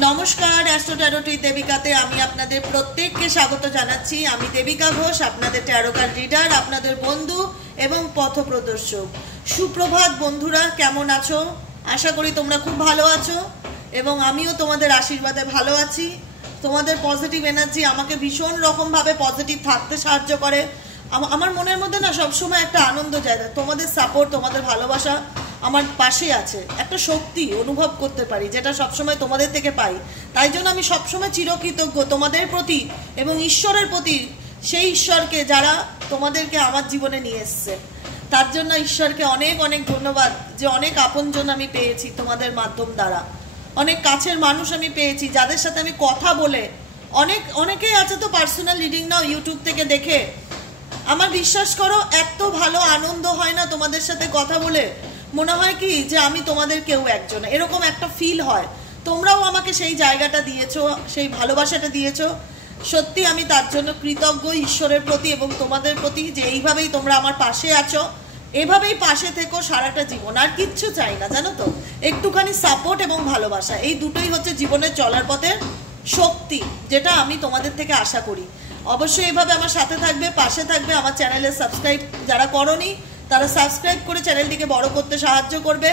নমস্কার, অ্যাস্ট্রো ট্যারোটি দেবিকাতে আমি আপনাদের প্রত্যেককে স্বাগত জানাচ্ছি। আমি দেবিকা ঘোষ, আপনাদের ট্যারো কার্ড রিডার, আপনাদের বন্ধু এবং পথপ্রদর্শক। সুপ্রভাত বন্ধুরা, কেমন আছো? আশা করি তোমরা খুব ভালো আছো এবং আমিও তোমাদের আশীর্বাদে ভালো আছি। তোমাদের পজিটিভ এনার্জি আমাকে ভীষণ রকমভাবে পজিটিভ থাকতে সাহায্য করে। আমার মনের মধ্যে না সবসময় একটা আনন্দ জায়গা, তোমাদের সাপোর্ট, তোমাদের ভালোবাসা আমার পাশে আছে, একটা শক্তি অনুভব করতে পারি যেটা সবসময় তোমাদের থেকে পাই। তাই জন্য আমি সবসময় চিরকৃতজ্ঞ তোমাদের প্রতি এবং ঈশ্বরের প্রতি, সেই ঈশ্বরকে যারা তোমাদেরকে আমার জীবনে নিয়ে এসছে। তার জন্য ঈশ্বরকে অনেক অনেক ধন্যবাদ যে অনেক আপনজন আমি পেয়েছি তোমাদের মাধ্যম দ্বারা, অনেক কাছের মানুষ আমি পেয়েছি যাদের সাথে আমি কথা বলে, অনেকেই আছে তো পার্সোনাল রিডিং নাও ইউটিউব থেকে দেখে। আমার বিশ্বাস করো, এত ভালো আনন্দ হয় না তোমাদের সাথে কথা বলে, মনে হয় কি যে আমি তোমাদের কেউ একজন, এরকম একটা ফিল হয়। তোমরাও আমাকে সেই জায়গাটা দিয়েছো, সেই ভালোবাসাটা দিয়েছো। সত্যি আমি তার জন্য কৃতজ্ঞ ঈশ্বরের প্রতি এবং তোমাদের প্রতি যে এইভাবেই তোমরা আমার পাশে আছো। এভাবেই পাশে থেকো সারাটা জীবন, আর কিচ্ছু চাই না, জানো তো। একটুখানি সাপোর্ট এবং ভালোবাসা, এই দুটোই হচ্ছে জীবনের চলার পথের শক্তি, যেটা আমি তোমাদের থেকে আশা করি। অবশ্যই এভাবে আমার সাথে থাকবে, পাশে থাকবে। আমার চ্যানেলে সাবস্ক্রাইব যারা করোনি তারা সাবস্ক্রাইব করে চ্যানেলটিকে বড় করতে সাহায্য করবে,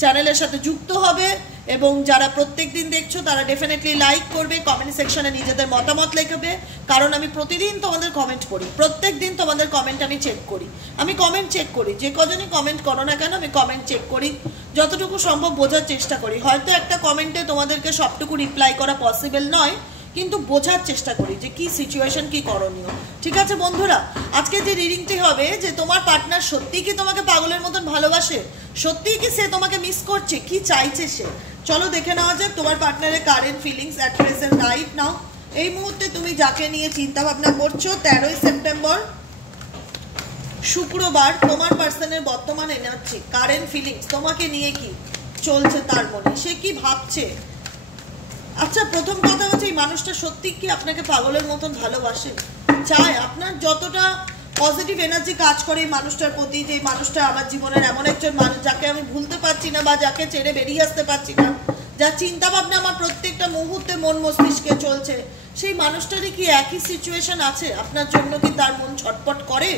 চ্যানেলের সাথে যুক্ত হবে। এবং যারা প্রত্যেক দিন দেখছো তারা ডেফিনেটলি লাইক করবে, কমেন্ট সেকশনে নিজেদের মতামত লিখবে, কারণ আমি প্রতিদিন তোমাদের কমেন্ট করি, প্রত্যেক দিন তোমাদের কমেন্ট আমি চেক করি। আমি কমেন্ট চেক করি, যে কজনই কমেন্ট করো না কেন আমি কমেন্ট চেক করি, যতটুকু সম্ভব বোঝার চেষ্টা করি। হয়তো একটা কমেন্টে তোমাদেরকে সবটুকু রিপ্লাই করা পসিবল নয়, কিন্তু বোঝার চেষ্টা করি যে কি সিচুয়েশন, কি করণীয়। ঠিক আছে বন্ধুরা, আজকে যে রিডিংটি হবে, যে তোমার পার্টনার সত্যিই কি তোমাকে পাগলের মতন ভালোবাসে, সত্যিই কি সে তোমাকে মিস করছে, কি চাইছে সে, চলো দেখে নেওয়া যাক তোমার পার্টনারের current feelings at present right now. এই মুহূর্তে তুমি যাকে নিয়ে চিন্তা ভাবনা করছো, 13ই সেপ্টেম্বর শুক্রবার, তোমার পার্সনের বর্তমান এনার্জি, কারেন্ট ফিলিংস তোমাকে নিয়ে কি চলছে তার মনে, সে কি ভাবছে। আচ্ছা, প্রথম কথা হচ্ছে এই মানুষটা সত্যি কি আপনাকে পাগলের মতন ভালোবাসে, চায় আপনার যতটা পজিটিভ এনার্জি কাজ করে এই মানুষটার প্রতি, যে মানুষটা আমার জীবনের এমন একজন মানুষ যাকে আমি ভুলতে পারছি না বা যাকে ছেড়ে বেরিয়ে আসতে পারছি না, যার চিন্তা ভাবনা আমার প্রত্যেকটা মুহূর্তে মন মস্তিষ্কে চলছে, সেই মানুষটারই কি একই সিচুয়েশন আছে আপনার জন্য, কি তার মন ছটপট করে।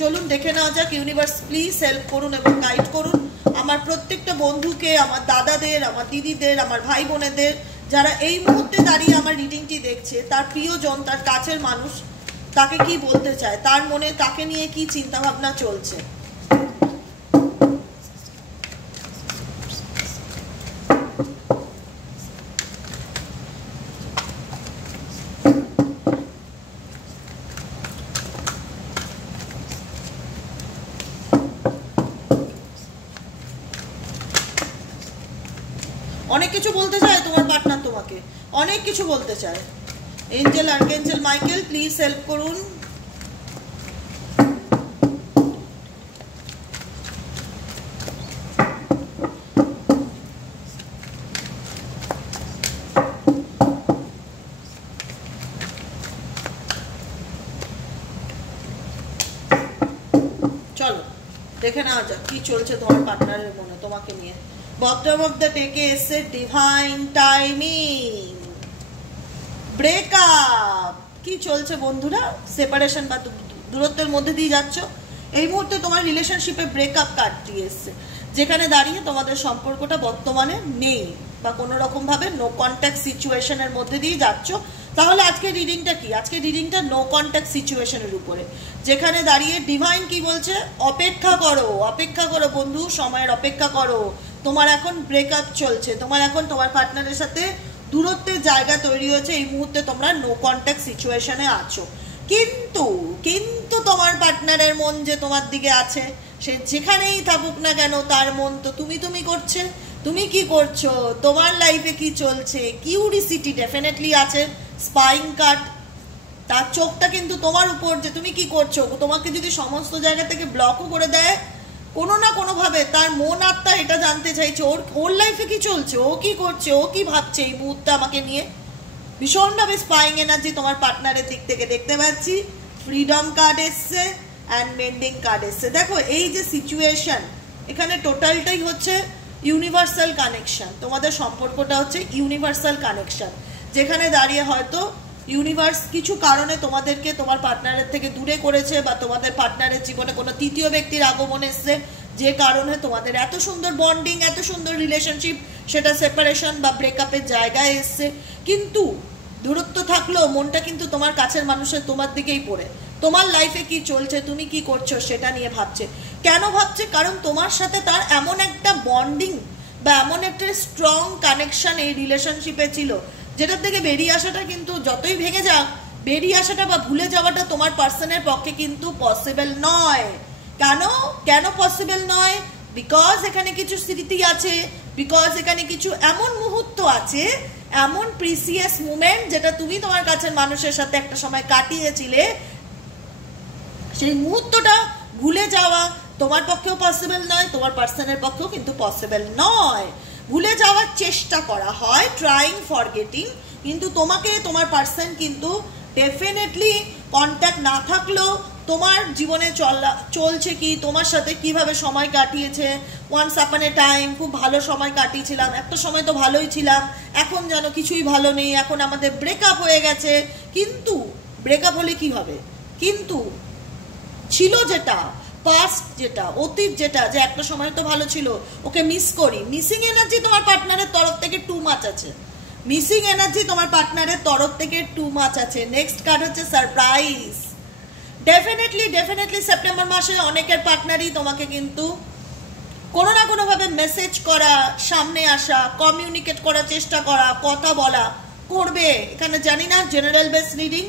চলুন দেখে নেওয়া যাক। ইউনিভার্স প্লিজ হেল্প করুন এবং গাইড করুন আমার প্রত্যেকটা বন্ধুকে, আমার দাদাদের, আমার দিদিদের, আমার ভাই বোনেদের, যারা এই মুহূর্তে দাঁড়িয়ে আমার রিডিংটি দেখছে, তার প্রিয়জন, তার কাছের মানুষ তাকে কি বলতে চায়, তার মনে তাকে নিয়ে কি চিন্তা ভাবনা চলছে। অনেক কিছু বলতে চায় তোমার পার্টনার, তোমাকে অনেক কিছু বলতে চায়। এঞ্জেল, আর্কএঞ্জেল মাইকেল প্লিজ হেল্প করুন। চলো দেখে নেওয়া যাক কি চলছে তোমার পার্টনারের মনে তোমাকে নিয়ে। বটম অফ দ্য ডেকে এসে ডিভাইন টাইমিং, ব্রেকআপ, কি চলছে বন্ধুরা, সেপারেশন বা দূরত্বের মধ্যে দিয়ে যাচ্ছ। এই মুহূর্তে তোমার রিলেশনশিপে ব্রেকআপ কার্ডটি এসছে, যেখানে দাঁড়িয়ে তোমাদের সম্পর্কটা বর্তমানে নেই বা কোনো রকম ভাবে নো কন্ট্যাক্ট সিচুয়েশনের মধ্যে দিয়ে যাচ্ছ। তাহলে আজকে রিডিংটা কি? আজকে রিডিংটা নো কন্ট্যাক্ট সিচুয়েশনের উপরে, যেখানে দাঁড়িয়ে ডিভাইন কি বলছে, অপেক্ষা করো, অপেক্ষা করো বন্ধু, সময়ের অপেক্ষা করো। তোমার এখন ব্রেকআপ চলছে, তোমার এখন তোমার পার্টনারের সাথে দূরত্বের জায়গা তৈরি হয়েছে, এই মুহূর্তে তোমরা নো কন্ট্যাক্ট সিচুয়েশনে আছো। কিন্তু কিন্তু তোমার পার্টনারের মন যে তোমার দিকে আছে, সে যেখানেই থাকুক না কেন তার মন তো তুমি করছে। তুমি কি করছো, তোমার লাইফে কি চলছে, কিউরিসিটি ডেফিনেটলি আছে। স্পাইং কার্ড, তার চোখটা কিন্তু তোমার উপর, যে তুমি কি করছো। তোমাকে যদি সমস্ত জায়গা থেকে ব্লকও করে দেয়, কোনো না কোনোভাবে তার মন আত্মা এটা জানতে চাইছে ওর লাইফে কি চলছে, ও কি করছে, ও কি ভাবছে এই মুহূর্তে আমাকে নিয়ে। ভীষণভাবে স্পাইং এনার্জি তোমার পার্টনারের দিক থেকে দেখতে পাচ্ছি। ফ্রিডম কার্ড এসছে অ্যান্ড মেন্ডিং কার্ড এসছে। দেখো এই যে সিচুয়েশন, এখানে টোটালটাই হচ্ছে ইউনিভার্সাল কানেকশন, তোমাদের সম্পর্কটা হচ্ছে ইউনিভার্সাল কানেকশন, যেখানে দাঁড়িয়ে হয়তো ইউনিভার্স কিছু কারণে তোমাদেরকে তোমার পার্টনারের থেকে দূরে করেছে, বা তোমাদের পার্টনারের জীবনে কোনো তৃতীয় ব্যক্তির আগমন এসছে, যে কারণে তোমাদের এত সুন্দর বন্ডিং, এত সুন্দর রিলেশনশিপ সেটা সেপারেশন বা ব্রেকআপের জায়গায় এসছে। কিন্তু দূরত্ব থাকলেও মনটা কিন্তু তোমার কাছের মানুষের তোমার দিকেই পড়ে, তোমার লাইফে কি চলছে, তুমি কি করছো সেটা নিয়ে ভাবছে। কেন ভাবছে? কারণ তোমার সাথে তার এমন একটা বন্ডিং বা এমন একটা স্ট্রং কানেকশন এই রিলেশনশিপে ছিল, যেটার থেকে বেরিয়ে আসাটা কিন্তু যতই ভেঙে যাক, বেরিয়ে আসাটা বা ভুলে যাওয়াটা তোমার পার্সনের পক্ষে কিন্তু পসিবল নয়। কেন পসিবল নয়? বিকজ এখানে কিছু স্মৃতি আছে, বিকজ এখানে কিছু এমন মুহূর্ত আছে, এমন প্রিসিয়াস মুমেন্ট যেটা তুমি তোমার কাছের মানুষের সাথে একটা সময় কাটিয়েছিলে, সেই মুহূর্তটা ভুলে যাওয়া তোমার পক্ষেও পসিবল নয়, তোমার পার্সনের পক্ষেও কিন্তু পসিবল নয়। ভুলে যাওয়ার চেষ্টা করা হয়, ট্রাইং ফরগেটিং, কিন্তু তোমাকে তোমার পার্সন কিন্তু ডেফিনেটলি কন্ট্যাক্ট না থাকলেও তোমার জীবনে চলছে কি, তোমার সাথে কিভাবে সময় কাটিয়েছে। ওয়ান্স আপন এ টাইম খুব ভালো সময় কাটিয়েছিলাম, একটা সময় তো ভালোই ছিলাম, এখন যেন কিছুই ভালো নেই, এখন আমাদের ব্রেকআপ হয়ে গেছে। কিন্তু ব্রেকআপ হলে কি হবে? কিন্তু ছিল যেটা পাস্ট, যেটা অতীত, যেটা যে একটা সময় তো ভালো ছিল, ওকে মিস করি। মিসিং এনার্জি তোমার পার্টনারের তরফ থেকে টু মাচ আছে, মিসিং এনার্জি তোমার পার্টনারের তরফ থেকে টু মাচ আছে। নেক্সট কার্ড হচ্ছে সারপ্রাইজ। ডেফিনেটলি সেপ্টেম্বর মাসে অনেকের পার্টনারই তোমাকে কিন্তু কোনো না কোনোভাবে মেসেজ করা, সামনে আসা, কমিউনিকেট করার চেষ্টা করা, কথা বলা করবে। এখানে জানি না, জেনারেল বেস রিডিং,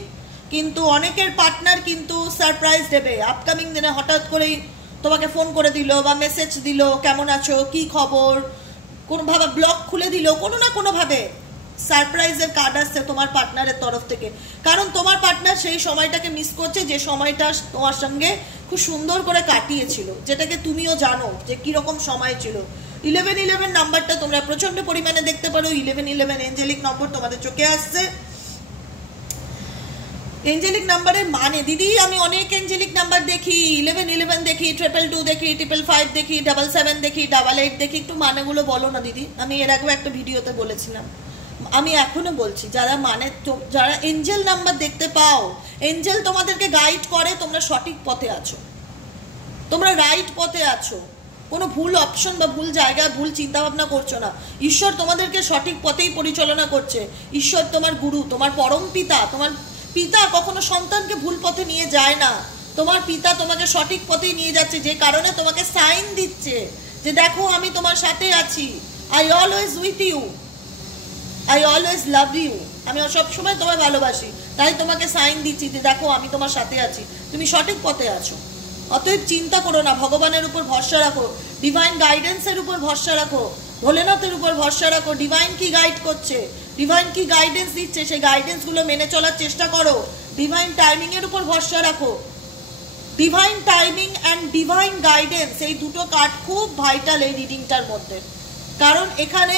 কিন্তু অনেকের পার্টনার কিন্তু সারপ্রাইজ দেবে। আপকামিং দিনে হঠাৎ করেই তোমাকে ফোন করে দিল বা মেসেজ দিল, কেমন আছো, কি খবর, কোনোভাবে ব্লগ খুলে দিল, কোনো না কোনোভাবে সারপ্রাইজের কার্ড আসছে তোমার পার্টনারের তরফ থেকে। কারণ তোমার পার্টনার সেই সময়টাকে মিস করছে, যে সময়টা তোমার সঙ্গে খুব সুন্দর করে কাটিয়েছিল, যেটাকে তুমিও জানো যে কীরকম সময় ছিল। 1111 নাম্বারটা তোমরা প্রচণ্ড পরিমাণে দেখতে পারো। 1111 এঞ্জেলিক নম্বর তোমাদের চোখে আসছে। এঞ্জেলিক নাম্বারের মানে, দিদি আমি অনেক এঞ্জেলিক নাম্বার দেখি, 1111 দেখি, 222 দেখি, 555 দেখি, 77 দেখি, 88 দেখি, একটু মানেগুলো বলো না দিদি। আমি এর আগেও একটা ভিডিওতে বলেছিলাম, আমি এখনো বলছি, যারা এঞ্জেল নাম্বার দেখতে পাও, এঞ্জেল তোমাদেরকে গাইড করে, তোমরা সঠিক পথে আছো, তোমরা রাইট পথে আছো, কোনো ভুল অপশন বা ভুল জায়গায় ভুল চিন্তা ভাবনা করছো না। ঈশ্বর তোমাদেরকে সঠিক পথেই পরিচালনা করছে। ঈশ্বর তোমার গুরু, তোমার পরম পিতা, তোমার পিতা কখনো সন্তানকে ভুল পথে নিয়ে যায় না। তোমার পিতা তোমাকে সঠিক পথেই নিয়ে যাচ্ছে, যে কারণে তোমাকে সাইন দিচ্ছে যে দেখো আমি তোমার সাথে আছি, I always with you, I always love you, আমি সবসময় তোমায় ভালোবাসি, তাই তোমাকে সাইন দিচ্ছি যে দেখো আমি তোমার সাথে আছি, তুমি সঠিক পথে আছো। অতএব চিন্তা করো না, ভগবানের উপর ভরসা রাখো, ডিভাইন গাইডেন্সের উপর ভরসা রাখো, ভোলেনাথের উপর ভরসা রাখো। ডিভাইন কি গাইড করছে, ডিভাইন কি গাইডেন্স দিচ্ছে, সেই গাইডেন্সগুলো মেনে চলার চেষ্টা করো। ডিভাইন টাইমিংয়ের উপর ভরসা রাখো। Divine timing and divine guidance, এই দুটো কার্ড খুব ভাইটাল এই রিডিংটার মধ্যে। কারণ এখানে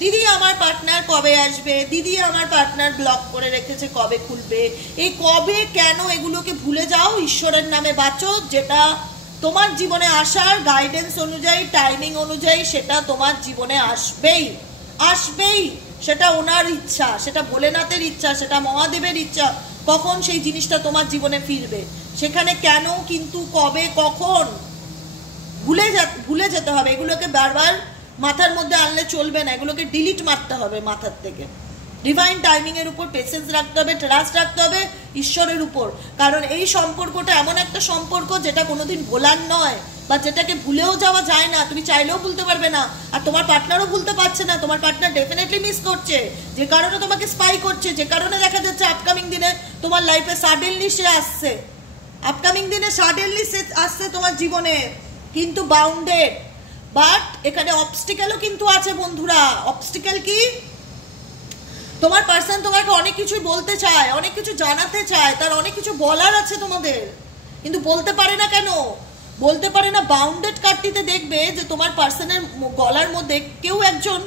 দিদি আমার পার্টনার কবে আসবে, দিদি আমার পার্টনার ব্লক করে রেখেছে কবে খুলবে, এই কবে কেন এগুলোকে ভুলে যাও, ঈশ্বরের নামে বাঁচো। যেটা তোমার জীবনে আসার গাইডেন্স অনুযায়ী, টাইমিং অনুযায়ী সেটা তোমার জীবনে আসবেই। সেটা ওনার ইচ্ছা, সেটা ভোলেনাথের ইচ্ছা, সেটা মহাদেবের ইচ্ছা, কখন সেই জিনিসটা তোমার জীবনে ফিরবে। সেখানে কেন, কিন্তু, কবে, কখন ভুলে যেতে হবে। এগুলোকে বারবার মাথার মধ্যে আনলে চলবে না, এগুলোকে ডিলিট মারতে হবে মাথার থেকে। ডিভাইন টাইমিং এর উপর পেশেন্স রাখতে হবে, ট্রাস্ট রাখতে হবে ঈশ্বরের উপর। কারণ এই সম্পর্কটা এমন একটা সম্পর্ক যেটা কোনোদিন ভোলার নয়, বা যেটাকে ভুলেও যাওয়া যায় না, তুমি চাইলেও ভুলতে পারবে না, আর তোমার পার্টনারও ভুলতে পারছে না। তোমার পার্টনার ডেফিনেটলি মিস করছে, যে কারণে তোমাকে স্পাই করছে, যে কারণে দেখা যাচ্ছে আপকামিং দিনে তোমার লাইফে সাডেনলি সে আসছে, আপকামিং দিনে সাডেনলি সে আসছে তোমার জীবনে, কিন্তু বাউন্ডেড। বাট এখানে অবস্টিকেলও কিন্তু আছে বন্ধুরা। অবস্টিকেল কি? তোমার পার্সন তোমাকে অনেক কিছুই বলতে চায়, অনেক কিছু জানাতে চায়, তার অনেক কিছু বলার আছে তোমাদের, কিন্তু বলতে পারে না। কেন বলতে পারে না? বাউন্ডেড কার্ডটিতে দেখবে যে তোমার পার্সনের গলার মধ্যে কেউ একজন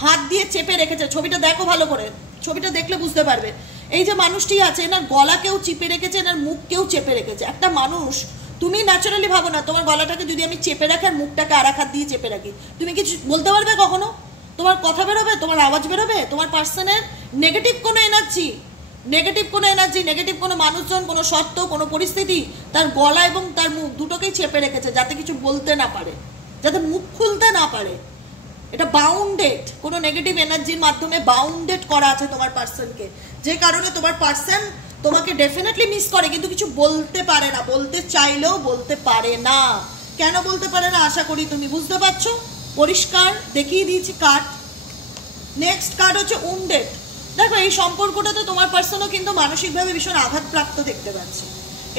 হাত দিয়ে চেপে রেখেছে। ছবিটা দেখো ভালো করে, ছবিটা দেখলে বুঝতে পারবে। এই যে মানুষটি আছে, এনার গলা কেউ চিপে রেখেছে, এনার মুখ কেউ চেপে রেখেছে। একটা মানুষ তুমি ন্যাচারালি ভাবো না, তোমার গলাটাকে যদি আমি চেপে রাখি আর মুখটাকে আর এক হাত দিয়ে চেপে রাখি, তুমি কিছু বলতে পারবে কখনো? তোমার কথা বেরোবে, তোমার আওয়াজ বেরোবে? তোমার পার্সনের নেগেটিভ কোনো এনার্জি, নেগেটিভ কোনো মানুষজন, কোনো সত্য, কোনো পরিস্থিতি তার গলা এবং তার মুখ দুটোকেই চেপে রেখেছে, যাতে কিছু বলতে না পারে, যাতে মুখ খুলতে না পারে। এটা বাউন্ডেড, কোনো নেগেটিভ এনার্জির মাধ্যমে বাউন্ডেড করা আছে তোমার পার্সনকে, যে কারণে তোমার পার্সন তোমাকে ডেফিনেটলি মিস করে, কিন্তু কিছু বলতে পারে না, বলতে চাইলেও বলতে পারে না। কেন বলতে পারে না আশা করি তুমি বুঝতে পারছো। পরিষ্কার দেখিয়ে দিয়েছি কার্ড। নেক্সট কার্ড হচ্ছে উন্ডেড। দেখো এই সম্পর্কটাতে তোমার পার্সনও কিন্তু মানসিকভাবে ভীষণ আঘাতপ্রাপ্ত দেখতে পাচ্ছি।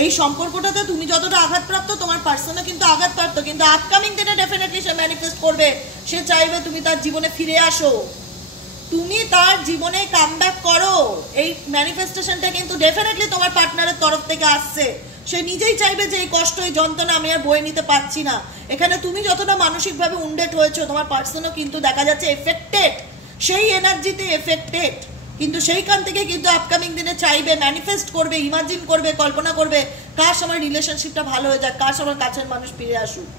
এই সম্পর্কটাতে তুমি যতটা আঘাতপ্রাপ্ত, তোমার পার্সনও কিন্তু আঘাতপ্রাপ্ত, কিন্তু আপকামিং দিনে ডেফিনেটলি সে ম্যানিফেস্ট করবে। সে চাইবে তুমি তার জীবনে ফিরে আসো, তুমি তার জীবনে কামব্যাক করো। এই ম্যানিফেস্টেশনটা কিন্তু ডেফিনেটলি তোমার পার্টনারের তরফ থেকে আসছে। সে নিজেই চাইবে যে এই কষ্ট, এই যন্ত্রণা আমি আর বয়ে নিতে পারছি না। এখানে তুমি যতটা মানসিকভাবে উন্ডেড হয়েছো, তোমার পার্সনও কিন্তু দেখা যাচ্ছে এফেক্টেড, সেই এনার্জিতে এফেক্টেড, কিন্তু সেইখান থেকে কিন্তু আপকামিং দিনে চাইবে, ম্যানিফেস্ট করবে, ইমাজিন করবে, কল্পনা করবে, কাশ আমার রিলেশনশিপটা ভালো হয়ে যাক, কাশ আমার কাছের মানুষ ফিরে আসুক।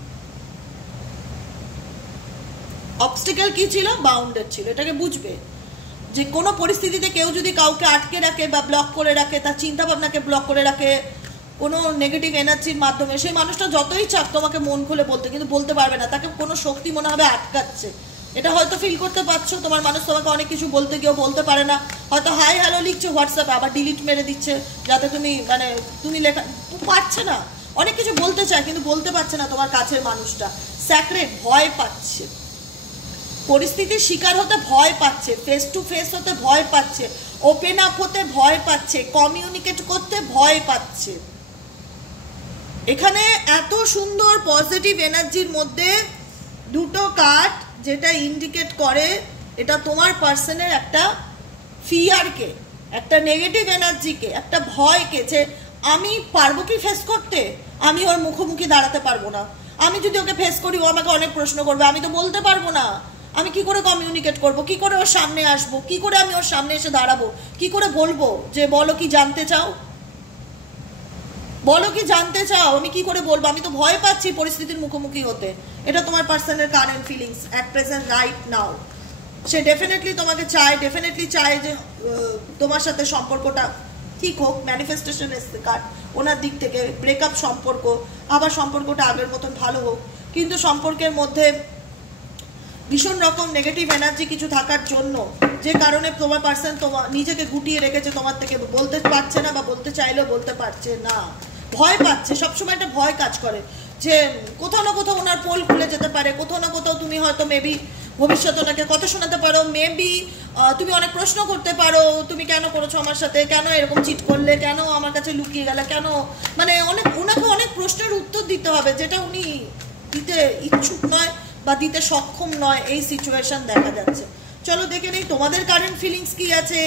অবস্টিকেল কি ছিল? বাউন্ডেড ছিল। এটাকে বুঝবে যে কোনো পরিস্থিতিতে কেউ যদি কাউকে আটকে রাখে বা ব্লক করে রাখে, তার চিন্তা ভাবনাকে ব্লক করে রাখে কোনো নেগেটিভ এনার্জির মাধ্যমে, সেই মানুষটা যতই চাপ তোমাকে মন খুলে বলতে, কিন্তু বলতে পারবে না, তাকে কোনো শক্তি মনে হবে আটকাচ্ছে। এটা হয়তো ফিল করতে পারছো, তোমার মানুষ তোমাকে অনেক কিছু বলতে গিয়েও বলতে পারে না। হয়তো হাই হ্যালো লিখছে হোয়াটসঅ্যাপে, আবার ডিলিট মেরে দিচ্ছে, যাতে তুমি লেখা পারছে না, অনেক কিছু বলতে চায় কিন্তু বলতে পারছে না। তোমার কাছের মানুষটা স্যাক্রেড, ভয় পাচ্ছে, পরিস্থিতির শিকার হতে ভয় পাচ্ছে, ফেস টু ফেস হতে ভয় পাচ্ছে, ওপেন আপ হতে ভয় পাচ্ছে, কমিউনিকেট করতে ভয় পাচ্ছে। এখানে এত সুন্দর পজিটিভ এনার্জির মধ্যে দুটো কার্ড যেটা ইন্ডিকেট করে এটা তোমার পার্সনের একটা ফিয়ারকে, একটা নেগেটিভ এনার্জিকে, একটা ভয়কে, যে আমি পারবো কি ফেস করতে, আমি ওর মুখোমুখি দাঁড়াতে পারবো না, আমি যদি ওকে ফেস করি ও আমাকে অনেক প্রশ্ন করবে, আমি তো বলতে পারবো না, আমি কি করে কমিউনিকেট করব, কি করে ওর সামনে আসবো, কি করে আমি ওর সামনে এসে দাঁড়াবো, কি করে বলবো যে বলো কি জানতে চাও, বলো কি জানতে চাও, আমি কি করে বলবো, আমি তো ভয় পাচ্ছি পরিস্থিতির মুখোমুখি হতে। এটা তোমার পার্সনের current feelings at present right now. Say definitely তোমাকে চায়, ডেফিনেটলি চায় যে তোমার সাথে সম্পর্কটা ঠিক হোক। ম্যানিফেস্টেশন এসছে কার্ড ওনার দিক থেকে, ব্রেকআপ সম্পর্ক, আবার সম্পর্কটা আগের মতন ভালো হোক, কিন্তু সম্পর্কের মধ্যে ভীষণ রকম নেগেটিভ এনার্জি কিছু থাকার জন্য, যে কারণে তোমার পার্সন তোমার নিজেকে গুটিয়ে রেখেছে, তোমার থেকে বলতে পারছে না, বা বলতে চাইলেও বলতে পারছে না, ভয় পাচ্ছে। সবসময় একটা ভয় কাজ করে যে কোথাও না কোথাও ওনার পোল খুলে যেতে পারে, কোথাও না কোথাও তুমি হয়তো মেবি ভবিষ্যতে ওনাকে কথা শোনাতে পারো, মেবি তুমি অনেক প্রশ্ন করতে পারো, তুমি কেন করেছো আমার সাথে, কেন এরকম চিট করলে, কেন আমার কাছে লুকিয়ে গেলে, কেন, ওনাকে অনেক প্রশ্নের উত্তর দিতে হবে, যেটা উনি দিতে ইচ্ছুক নয় বা দিতে সক্ষম নয়। এই সিচুয়েশন দেখা যাচ্ছে। চলো দেখে নেই তোমাদের কারেন্ট ফিলিংস কি আছে।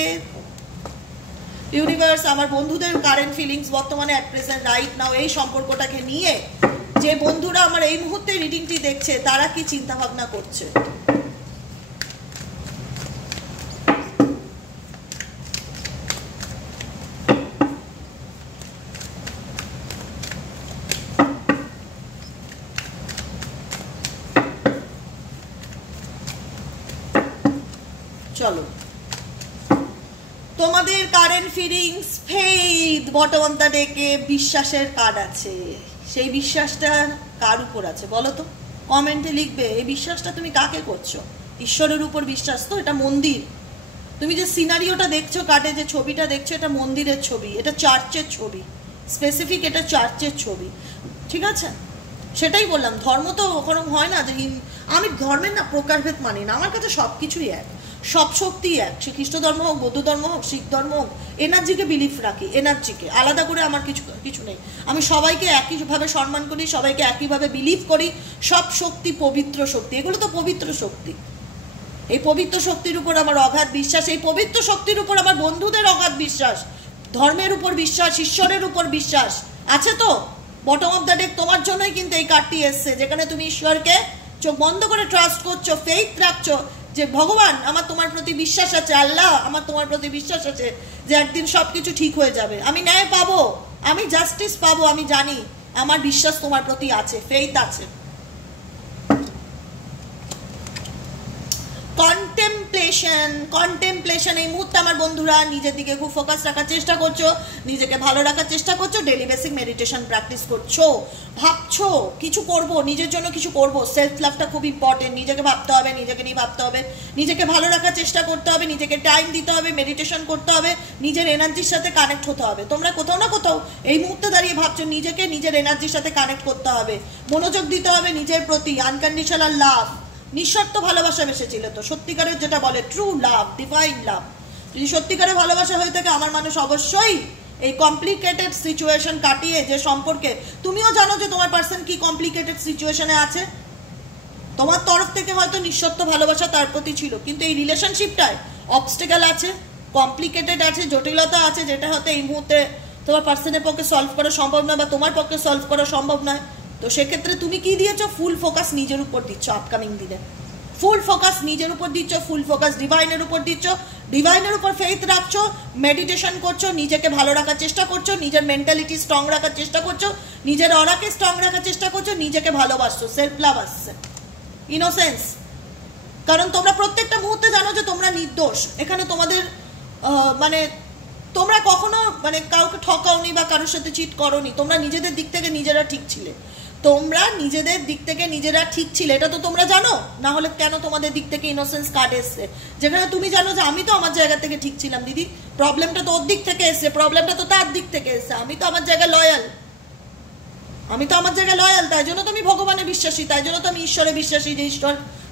ইউনিভার্স, আমার বন্ধুদের কারেন্ট ফিলিংস বর্তমানে অ্যাট প্রেজেন্ট রাইট নাও এই সম্পর্কটাকে নিয়ে, যে বন্ধুরা আমার এই মুহূর্তে রিডিংটি দেখছে তারা কি চিন্তা ভাবনা করছে। চলো তোমাদের current feelings faith, bottom of the ডেকে বিশ্বাসের কার্ড আছে। সেই বিশ্বাসটা কার উপর আছে বলো তো, কমেন্টে লিখবে। এই বিশ্বাসটা তুমি কাকে করছো? ঈশ্বরের উপর বিশ্বাস তো? এটা মন্দির। তুমি যে সিনারিওটা দেখছো কার্ডে, যে ছবিটা দেখছো, এটা মন্দিরের ছবি, এটা চার্চের ছবি, স্পেসিফিক এটা চার্চের ছবি, ঠিক আছে? সেটাই বললাম, ধর্ম তো ওরকম হয় না যে আমি ধর্মের না প্রকারভেদ মানি না, আমার কাছে সব কিছুই এক, সব শক্তি এক। সে খ্রিস্ট ধর্ম হোক, বৌদ্ধ ধর্ম হোক, শিখ ধর্ম হোক, এনার্জিকে বিলিভ রাখি, এনার্জিকে আলাদা করে আমার কিছু নেই। আমি সবাইকে একইভাবে সম্মান করি, সবাইকে একইভাবে বিলিভ করি। সব শক্তি পবিত্র শক্তি, এগুলো তো পবিত্র শক্তি। এই পবিত্র শক্তির উপর আমার অগাধ বিশ্বাস, এই পবিত্র শক্তির উপর আমার বন্ধুদের অগাধ বিশ্বাস, ধর্মের উপর বিশ্বাস, ঈশ্বরের উপর বিশ্বাস আছে। তো বটম অফ দ্য ডেক তোমার জন্যই কিন্তু এই কার্ডটি এসছে, যেখানে তুমি ঈশ্বরকে চোখ বন্ধ করে ট্রাস্ট করছো, ফেইথ রাখছো যে ভগবান আমার তোমার প্রতি বিশ্বাস আছে, আল্লাহ আমার তোমার প্রতি বিশ্বাস আছে যে একদিন সবকিছু ঠিক হয়ে যাবে, আমি ন্যায় পাবো, আমি জাস্টিস পাবো, আমি জানি আমার বিশ্বাস তোমার প্রতি আছে, ফেইথ আছে। কন্টেম্পলেশন এই মুহূর্তে আমার বন্ধুরা নিজের দিকে খুব ফোকাস রাখার চেষ্টা করছো, নিজেকে ভালো রাখার চেষ্টা করছো, ডেলি বেসিক মেডিটেশন প্র্যাকটিস করছো, ভাবছো কিছু করব, নিজের জন্য কিছু করব। সেলফ লাভটা খুব ইম্পর্টেন্ট, নিজেকে ভাবতে হবে, নিজেকে নিয়ে ভাবতে হবে, নিজেকে ভালো রাখার চেষ্টা করতে হবে, নিজেকে টাইম দিতে হবে, মেডিটেশন করতে হবে, নিজের এনার্জির সাথে কানেক্ট হতে হবে। তোমরা কোথাও না কোথাও এই মুহূর্তে দাঁড়িয়ে ভাবছো নিজেকে নিজের এনার্জির সাথে কানেক্ট করতে হবে, মনোযোগ দিতে হবে নিজের প্রতি। আনকন্ডিশনাল লাভ, নিঃশর্ত ভালোবাসা বেসেছিল তো, সত্যিকারের যেটা বলে ট্রু লাভ, ডিভাইন লাভ, যদি সত্যিকারের ভালোবাসা হয়ে থাকে আমার মানুষ অবশ্যই এই কমপ্লিকেটেড সিচুয়েশন কাটিয়ে যে সম্পর্কে, তুমিও জানো যে তোমার পার্সন কি কমপ্লিকেটেড সিচুয়েশনে আছে, তোমার তরফ থেকে হয়তো নিঃশর্ত ভালোবাসা তার প্রতি ছিল, কিন্তু এই রিলেশনশিপটায় অবস্টেকেল আছে, কমপ্লিকেটেড আছে, জটিলতা আছে, যেটা হয়তো এই মুহূর্তে তোমার পার্সনের পক্ষে সলভ করা সম্ভব নয় বা তোমার পক্ষে সলভ করা সম্ভব নয়। তো সেক্ষেত্রে তুমি কি দিয়েছো? ফুল ফোকাস নিজের উপর দিচ্ছ আপকামিং দিনে, ফুল ফোকাস নিজের উপর দিচ্ছ, ফুল ফোকাস ডিভাইনের উপর দিচ্ছ, ডিভাইনের উপর ফেইথ রাখছো, মেডিটেশন করছো, নিজেকে ভালো রাখার চেষ্টা করছো, নিজের মেন্টালিটি স্ট্রং রাখার চেষ্টা করছো, নিজের অরাকে স্ট্রং রাখার চেষ্টা করছো, নিজেকে ভালোবাসছো, সেলফ লাভ আসছে, ইনোসেন্স। কারণ তোমরা প্রত্যেকটা মুহূর্তে জানো যে তোমরা নির্দোষ, এখানে তোমাদের মানে তোমরা কখনো মানে কাউকে ঠকাওনি বা কারোর সাথে চিট করোনি, তোমরা নিজেদের দিক থেকে নিজেরা ঠিক ছিলে, তোমরা নিজেদের দিক থেকে নিজেরা ঠিক ছিলে, এটা তো তোমরা জানো, না হলে কেন তোমাদের দিক থেকে ইনোসেন্স কার্ড এসছে, যেখানে তুমি জানো যে আমি তো আমার জায়গা থেকে ঠিক ছিলাম দিদি, প্রবলেমটা তো ওর দিক থেকে এসছে, প্রবলেমটা তো তার দিক থেকে এসছে, আমি তো আমার জায়গায় লয়াল, আমি তো আমার জায়গায় লয়াল, তাই জন্য তো আমি ভগবানে বিশ্বাসী, তাই জন্য তো আমি ঈশ্বরে বিশ্বাসী, যে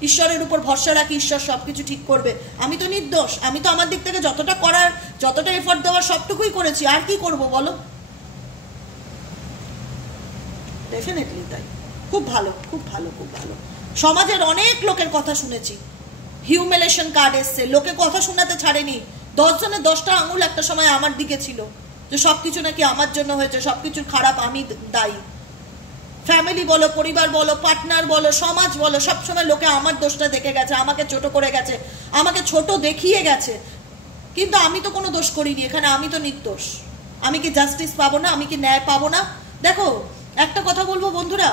ঈশ্বরের উপর ভরসা রাখি, ঈশ্বর সবকিছু ঠিক করবে। আমি তো নির্দোষ, আমি তো আমার দিক থেকে যতটা করার, যতটা এফোর্ট দেওয়ার সবটুকুই করেছি, আর কি করব বলো? ডেফিনেটলি তাই, খুব ভালো, খুব ভালো, খুব ভালো। সমাজের অনেক লোকের কথা শুনেছি, হিউমিলেশন কার্ড এসছে, লোকে কথা শোনাতে ছাড়েনি, 10 জনের 10টা আঙুল একটা সময় আমার দিকে ছিল, যে সবকিছু নাকি আমার জন্য হয়েছে, সবকিছুর খারাপ আমি দায়ী। ফ্যামিলি বলো, পরিবার বলো, পার্টনার বলো, সমাজ বলো, সবসময় লোকে আমার দোষটা দেখে গেছে, আমাকে ছোট করে গেছে, আমাকে ছোট দেখিয়ে গেছে, কিন্তু আমি তো কোনো দোষ করিনি, এখানে আমি তো নির্দোষ। আমি কি জাস্টিস পাবো না? আমি কি ন্যায় পাবো না? দেখো একটা কথা বলবো বন্ধুরা,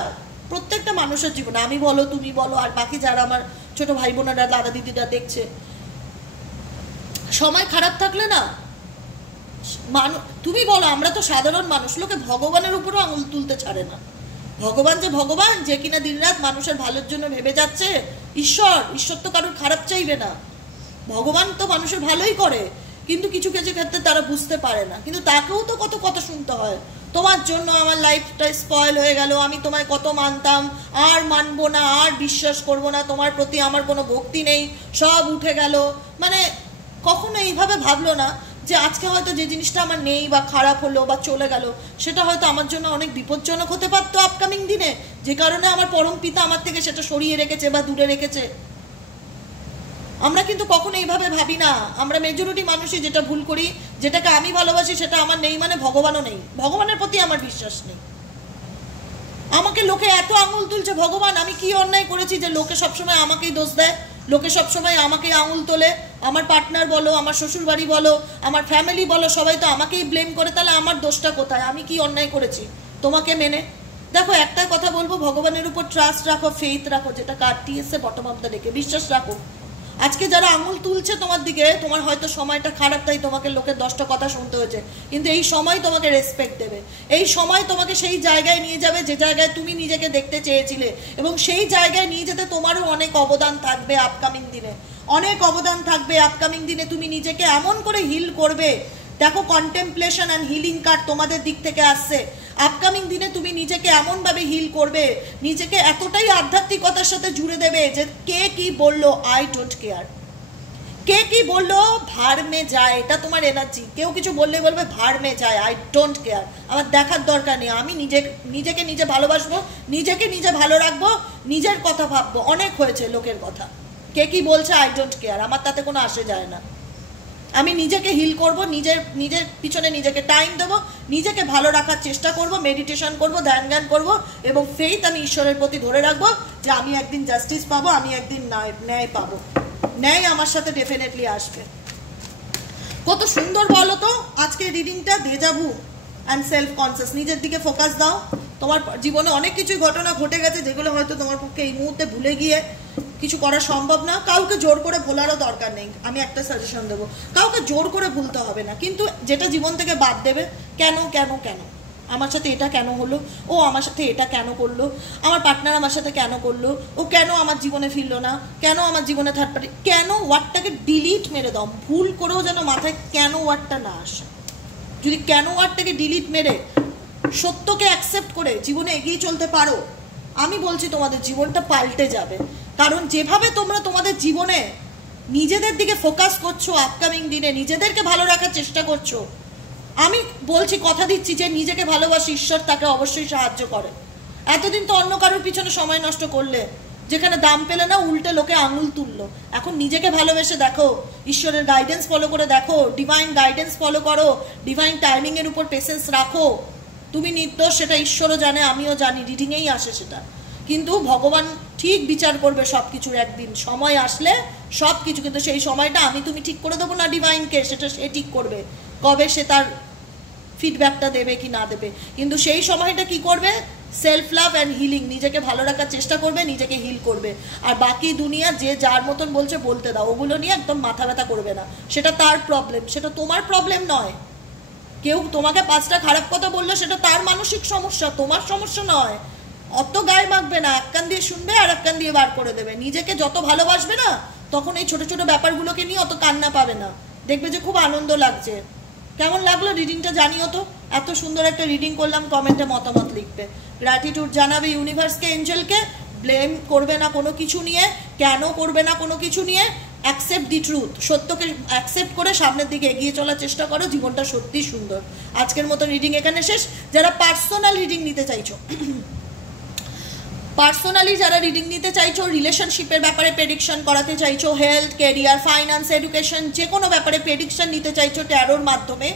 প্রত্যেকটা মানুষের জীবনে, আমি বলো, তুমি বলো, আর বাকি যারা আমার ছোট ভাই বোনেরা, দাদা দিদিরা দেখছে, সময় খারাপ থাকলে না, তুমি বলো, আমরা তো সাধারণ মানুষ, লোকে ভগবানের উপরও আঙুল তুলতে ছাড়ে না। ভগবান যে ভগবান, যে কিনা দিনরাত মানুষের ভালোর জন্য ভেবে যাচ্ছে, ঈশ্বর তো কারোর খারাপ চাইবে না, ভগবান তো মানুষের ভালোই করে, কিন্তু কিছু কিছু ক্ষেত্রে তারা বুঝতে পারে না, কিন্তু তাকেও তো কত কথা শুনতে হয়, তোমার জন্য আমার লাইফটা স্পয়েল হয়ে গেল, আমি তোমায় কত মানতাম, আর মানবো না, আর বিশ্বাস করবো না, তোমার প্রতি আমার কোনো ভক্তি নেই, সব উঠে গেল। মানে কখনো এইভাবে ভাবলো না যে আজকে হয়তো যে জিনিসটা আমার নেই বা খারাপ হলো বা চলে গেল, সেটা হয়তো আমার জন্য অনেক বিপজ্জনক হতে পারতো আপকামিং দিনে, যে কারণে আমার পরম পিতা আমার থেকে সেটা সরিয়ে রেখেছে বা দূরে রেখেছে। আমরা কিন্তু কখনো এইভাবে ভাবি না, আমরা মেজরিটি মানুষই যেটা ভুল করি, যেটাকে আমি ভালোবাসি সেটা আমার নেই মানে ভগবানও নেই, ভগবানের প্রতি আমার বিশ্বাস নেই। আমাকে লোকে এত আঙুল তুলছে, ভগবান আমি কি অন্যায় করেছি যে লোকে সবসময় আমাকেই দোষ দেয়, লোকে সবসময় আমাকেই আঙুল তোলে, আমার পার্টনার বলো, আমার শ্বশুর বাড়ি বলো, আমার ফ্যামিলি বলো, সবাই তো আমাকেই ব্লেম করে, তাহলে আমার দোষটা কোথায়? আমি কি অন্যায় করেছি তোমাকে মেনে? দেখো একটা কথা বলবো, ভগবানের উপর ট্রাস্ট রাখো, ফেইথ রাখো, যেটা কার্ডটি এসে বটম অফ দ্য ডেকে, বিশ্বাস রাখো। আজকে যারা আঙুল তুলছে তোমার দিকে, তোমার হয়তো সময়টা খারাপ, তাই তোমাকে লোকের 10টা কথা শুনতে হয়েছে, কিন্তু এই সময় তোমাকে রেসপেক্ট দেবে, এই সময় তোমাকে সেই জায়গায় নিয়ে যাবে যে জায়গায় তুমি নিজেকে দেখতে চেয়েছিলে, এবং সেই জায়গায় নিয়ে যেতে তোমারও অনেক অবদান থাকবে আপকামিং দিনে, অনেক অবদান থাকবে আপকামিং দিনে। তুমি নিজেকে এমন করে হিল করবে, দেখো কন্টেম্পলেশন অ্যান্ড হিলিং কার্ড তোমাদের দিক থেকে আসছে, আপকামিং দিনে তুমি নিজেকে এমনভাবে হিল করবে, নিজেকে এতটাই আধ্যাত্মিকতার সাথে জুড়ে দেবে যে কে কি বললো আই ডোন্ট কেয়ার, কে কি বললো ভার মে যায়, এটা তোমার এনার্জি। কেউ কিছু বললে বলবে ভার মে যায়, আই ডোন্ট কেয়ার, আমার দেখার দরকার নেই, আমি নিজেকে নিজে ভালোবাসবো, নিজেকে নিজে ভালো রাখবো, নিজের কথা ভাববো। অনেক হয়েছে লোকের কথা, কে কি বলছে আই ডোন্ট কেয়ার, আমার তাতে কোনো আসে যায় না। আমি নিজেকে হিল করব, নিজের পিছনে নিজেকে টাইম দেবো, নিজেকে ভালো রাখার চেষ্টা করব, মেডিটেশন করব, ধ্যান জ্ঞান করবো, এবং ফেইথ আমি ঈশ্বরের প্রতি ধরে রাখবো যে আমি একদিন জাস্টিস পাবো, আমি একদিন ন্যায় পাবো, ন্যায় আমার সাথে ডেফিনেটলি আসবে। কত সুন্দর বলো তো আজকে রিডিংটা, দেজাভু অ্যান্ড সেলফ কনসিয়াস। নিজের দিকে ফোকাস দাও, তোমার জীবনে অনেক কিছুই ঘটনা ঘটে গেছে যেগুলো হয়তো তোমার পক্ষে এই মুহূর্তে ভুলে গিয়ে কিছু করা সম্ভব না। কাউকে জোর করে ভোলারও দরকার নেই, আমি একটা সাজেশন দেবো, কাউকে জোর করে ভুলতে হবে না, কিন্তু যেটা জীবন থেকে বাদ দেবে, কেন কেন কেন আমার সাথে এটা কেন হলো, ও আমার সাথে এটা কেন করলো, আমার পার্টনার আমার সাথে কেন করলো, ও কেন আমার জীবনে ফিরলো না, কেন আমার জীবনে থার্ড পার্টি, কেন ওয়ার্ডটাকে ডিলিট মেরে দাও। ভুল করেও যেন মাথায় কেন ওয়ার্ডটা না আসে। যদি কেন ওয়ার্ডটাকে ডিলিট মেরে সত্যকে অ্যাকসেপ্ট করে জীবনে এগিয়ে চলতে পারো, আমি বলছি তোমাদের জীবনটা পাল্টে যাবে। কারণ যেভাবে তোমরা তোমাদের জীবনে নিজেদের দিকে ফোকাস করছো, আপকামিং দিনে নিজেদেরকে ভালো রাখার চেষ্টা করছো, আমি বলছি, কথা দিচ্ছি যে নিজেকে ভালোবাসি, ঈশ্বর তাকে অবশ্যই সাহায্য করে। এতদিন তো অন্য কারোর পিছনে সময় নষ্ট করলে, যেখানে দাম পেলে না উল্টে লোকে আঙুল তুললো। এখন নিজেকে ভালোবেসে দেখো, ঈশ্বরের গাইডেন্স ফলো করে দেখো, ডিভাইন গাইডেন্স ফলো করো, ডিভাইন টাইমিং এর উপর পেশেন্স রাখো। তুমি নির্দোষ, সেটা ঈশ্বরও জানে, আমিও জানি, রিডিংয়েই আসে সেটা। কিন্তু ভগবান ঠিক বিচার করবে সব কিছুর, একদিন সময় আসলে সব কিছু। কিন্তু সেই সময়টা আমি তুমি ঠিক করে দেবো না ডিভাইনকে, সেটা সে ঠিক করবে কবে সে তার ফিডব্যাকটা দেবে কি না দেবে। কিন্তু সেই সময়টা কি করবে, সেলফ লাভ অ্যান্ড হিলিং, নিজেকে ভালো রাখার চেষ্টা করবে, নিজেকে হিল করবে। আর বাকি দুনিয়া যে যার মতন বলছে বলতে দাও, ওগুলো নিয়ে একদম মাথা ব্যথা করবে না। সেটা তার প্রবলেম, সেটা তোমার প্রবলেম নয়। কেউ তোমাকে 5টা খারাপ কথা বললো, সেটা তার মানসিক সমস্যা, তোমার সমস্যা নয়। অত গায়ে মাখবে না, এক কান দিয়ে শুনবে আর এক কান দিয়ে বার করে দেবে। নিজেকে যত ভালোবাসবে না, তখন এই ছোট ছোট ব্যাপারগুলোকে নিয়ে অত কান্না পাবে না, দেখবে যে খুব আনন্দ লাগছে। কেমন লাগলো রিডিংটা জানিও তো। এত সুন্দর একটা রিডিং করলাম, কমেন্টে মতামত লিখবে, গ্র্যাটিটিউড জানাবে ইউনিভার্সকে, এঞ্জেলকে। ব্লেম করবে না কোনো কিছু নিয়ে, কেন করবে না কোনো কিছু নিয়ে। অ্যাকসেপ্ট দি ট্রুথ, সত্যকে অ্যাকসেপ্ট করে সামনের দিকে এগিয়ে চলার চেষ্টা করো, জীবনটা সত্যিই সুন্দর। আজকের মতো রিডিং এখানে শেষ। যারা পার্সোনাল রিডিং নিতে চাইছো, পার্সোনালি যারা রিডিং নিতে চাইছো, রিলেশনশিপের ব্যাপারে প্রেডিকশন করাতে চাইছো, হেলথ, ক্যারিয়ার, ফাইন্যান্স, এডুকেশন, যে কোনো ব্যাপারে প্রেডিকশন নিতে চাইছো ট্যারোর মাধ্যমে,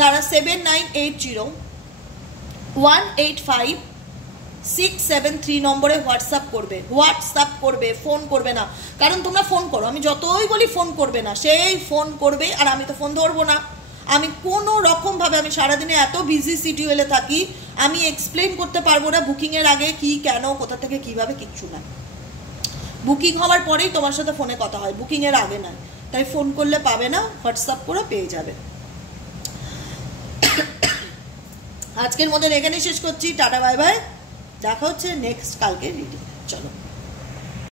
তারা 7980185673 নম্বরে হোয়াটসঅ্যাপ করবে, ফোন করবে না। কারণ তোমরা ফোন করো, আমি যতই বলি ফোন করবে না, সেই ফোন করবে, আর আমি তো ফোন ধরবো না। আমি কোনো রকমভাবে, আমি সারাদিনে এত বিজি শিডিউলে থাকি, আমি এক্সপ্লেন করতে পারবো না বুকিংয়ের আগে কি, কেন, কোথা থেকে, কিভাবে, কিচ্ছু না। বুকিং হওয়ার পরেই তোমার সাথে ফোনে কথা হয়, বুকিংয়ের আগে না। তাই ফোন করলে পাবে না, হোয়াটসঅ্যাপ করে পেয়ে যাবে। আজকের মধ্যে এখানে শেষ করছি, টাটা বাই বাই, দেখা হচ্ছে নেক্সট কালকে রিডিং। চলো।